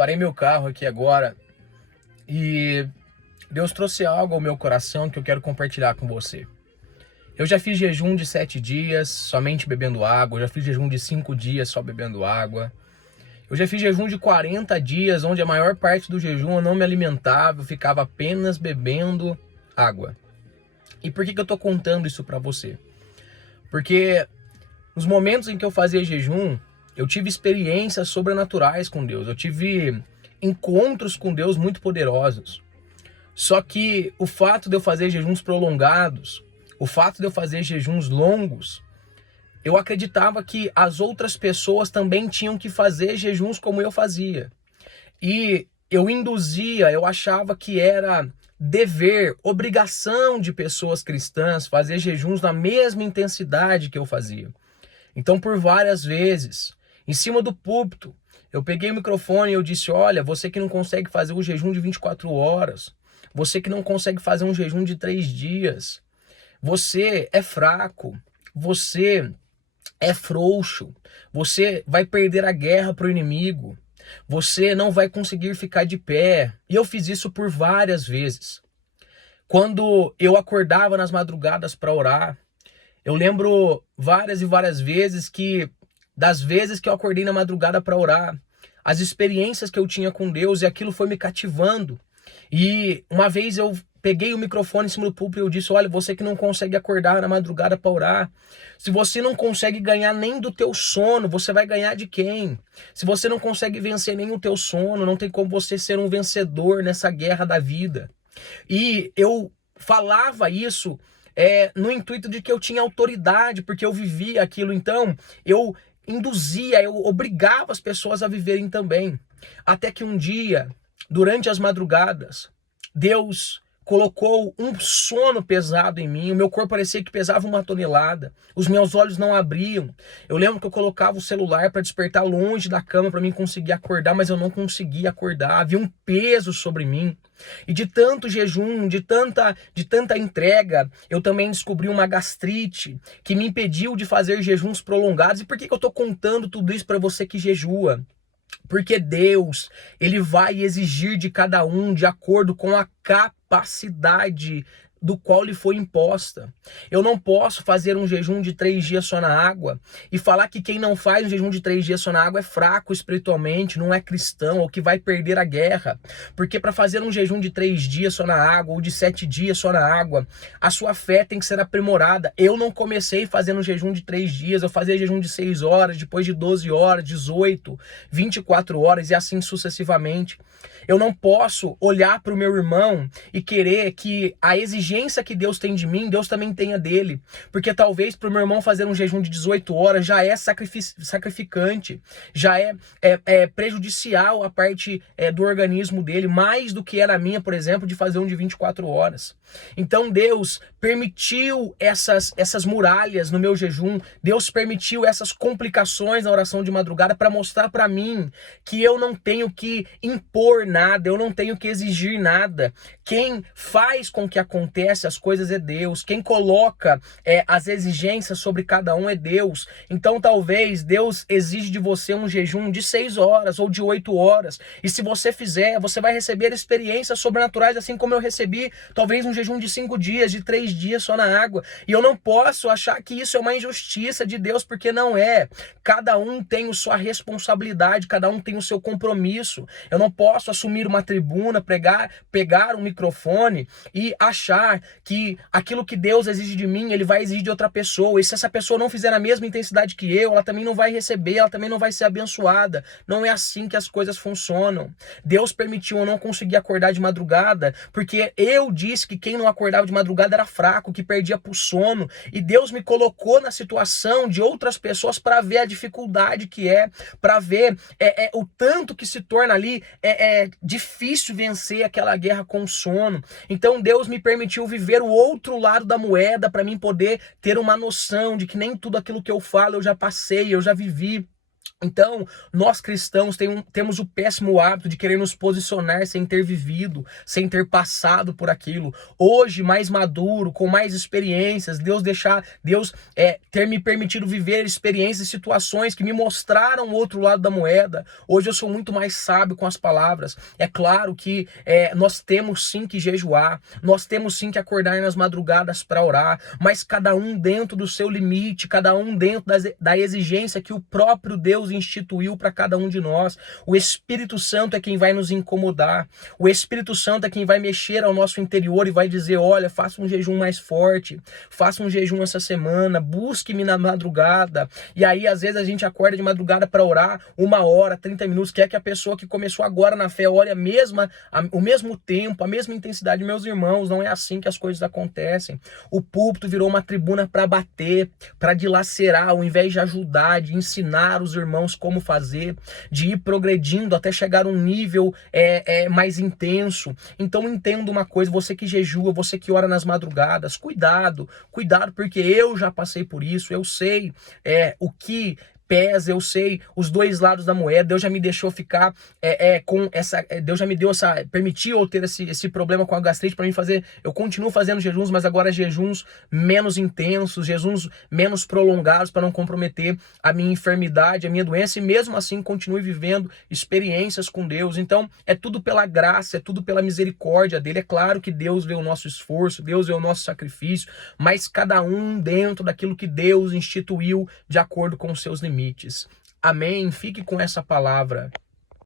Parei meu carro aqui agora e Deus trouxe algo ao meu coração que eu quero compartilhar com você. Eu já fiz jejum de 7 dias somente bebendo água, eu já fiz jejum de 5 dias só bebendo água. Eu já fiz jejum de 40 dias, onde a maior parte do jejum eu não me alimentava, eu ficava apenas bebendo água. E por que eu tô contando isso pra você? Porque nos momentos em que eu fazia jejum, eu tive experiências sobrenaturais com Deus, eu tive encontros com Deus muito poderosos. Só que o fato de eu fazer jejuns prolongados, o fato de eu fazer jejuns longos, eu acreditava que as outras pessoas também tinham que fazer jejuns como eu fazia. E eu achava que era dever, obrigação de pessoas cristãs fazer jejuns na mesma intensidade que eu fazia. Então, por várias vezes, em cima do púlpito, eu peguei o microfone e eu disse: olha, você que não consegue fazer o jejum de 24 horas, você que não consegue fazer um jejum de 3 dias, você é fraco, você é frouxo, você vai perder a guerra para o inimigo, você não vai conseguir ficar de pé. E eu fiz isso por várias vezes. Quando eu acordava nas madrugadas para orar, eu lembro várias e várias vezes das vezes que eu acordei na madrugada para orar, as experiências que eu tinha com Deus, e aquilo foi me cativando. E uma vez eu peguei o microfone em cima do púlpito e eu disse: olha, você que não consegue acordar na madrugada para orar, se você não consegue ganhar nem do teu sono, você vai ganhar de quem? Se você não consegue vencer nem o teu sono, não tem como você ser um vencedor nessa guerra da vida. E eu falava isso no intuito de que eu tinha autoridade, porque eu vivia aquilo. Então eu induzia, eu obrigava as pessoas a viverem também. Até que um dia, durante as madrugadas, Deus colocou um sono pesado em mim, o meu corpo parecia que pesava 1 tonelada, os meus olhos não abriam. Eu lembro que eu colocava o celular para despertar longe da cama para mim conseguir acordar, mas eu não conseguia acordar, havia um peso sobre mim. E de tanto jejum, de tanta entrega, eu também descobri uma gastrite que me impediu de fazer jejuns prolongados. E por que eu estou contando tudo isso para você que jejua? Porque Deus, Ele vai exigir de cada um de acordo com a capacidade do qual lhe foi imposta. Eu não posso fazer um jejum de 3 dias só na água e falar que quem não faz um jejum de 3 dias só na água é fraco espiritualmente, não é cristão, ou que vai perder a guerra. Porque para fazer um jejum de 3 dias só na água ou de 7 dias só na água, a sua fé tem que ser aprimorada. Eu não comecei fazendo um jejum de 3 dias, eu fazia jejum de 6 horas, depois de 12 horas, 18, 24 horas e assim sucessivamente. Eu não posso olhar para o meu irmão e querer que a exigência que Deus tem de mim, Deus também tenha dele. Porque talvez para o meu irmão fazer um jejum de 18 horas já é sacrificante, já é prejudicial a parte do organismo dele, mais do que era a minha, por exemplo, de fazer um de 24 horas. Então Deus permitiu essas muralhas no meu jejum, Deus permitiu essas complicações na oração de madrugada para mostrar para mim que eu não tenho que impor nada, eu não tenho que exigir nada. Quem faz com que aconteça as coisas é Deus, quem coloca as exigências sobre cada um é Deus. Então talvez Deus exige de você um jejum de 6 horas ou de 8 horas, e se você fizer, você vai receber experiências sobrenaturais, assim como eu recebi talvez um jejum de 5 dias, de 3 dias só na água. E eu não posso achar que isso é uma injustiça de Deus, porque não é. Cada um tem a sua responsabilidade, cada um tem o seu compromisso. Eu não posso assumir uma tribuna, pegar um microfone e achar que aquilo que Deus exige de mim, Ele vai exigir de outra pessoa. E se essa pessoa não fizer na mesma intensidade que eu, ela também não vai receber, ela também não vai ser abençoada. Não é assim que as coisas funcionam. Deus permitiu eu não conseguir acordar de madrugada, porque eu disse que quem não acordava de madrugada era fraco, que perdia pro sono. E Deus me colocou na situação de outras pessoas para ver a dificuldade que para ver o tanto que se torna ali difícil vencer aquela guerra com o sono. Então Deus me permitiu viver o outro lado da moeda para mim poder ter uma noção de que nem tudo aquilo que eu falo eu já passei, eu já vivi. Então, nós cristãos temos o péssimo hábito de querer nos posicionar sem ter vivido, sem ter passado por aquilo. Hoje, mais maduro, com mais experiências, Deus ter me permitido viver experiências e situações que me mostraram o outro lado da moeda. Hoje eu sou muito mais sábio com as palavras. É claro que nós temos sim que jejuar, nós temos sim que acordar nas madrugadas para orar, mas cada um dentro do seu limite, cada um dentro da exigência que o próprio Deus instituiu para cada um de nós. O Espírito Santo é quem vai nos incomodar. O Espírito Santo é quem vai mexer ao nosso interior e vai dizer: olha, faça um jejum mais forte, faça um jejum essa semana, busque-me na madrugada. E aí, às vezes, a gente acorda de madrugada para orar 1 hora, 30 minutos, quer que a pessoa que começou agora na fé ore o mesmo tempo, a mesma intensidade. Meus irmãos, não é assim que as coisas acontecem. O púlpito virou uma tribuna para bater, para dilacerar, ao invés de ajudar, de ensinar os irmãos como fazer, de ir progredindo até chegar a um nível mais intenso. Então entenda uma coisa, você que jejua, você que ora nas madrugadas, cuidado, porque eu já passei por isso, eu sei o que pesa, eu sei os dois lados da moeda. Deus já me deixou ficar com essa, Deus já me deu permitiu eu ter esse problema com a gastrite para mim fazer. Eu continuo fazendo jejuns, mas agora jejuns menos intensos, jejuns menos prolongados para não comprometer a minha enfermidade, a minha doença, e mesmo assim continue vivendo experiências com Deus. Então é tudo pela graça, é tudo pela misericórdia dele. É claro que Deus vê o nosso esforço, Deus vê o nosso sacrifício, mas cada um dentro daquilo que Deus instituiu de acordo com os seus limites. Amém? Fique com essa palavra.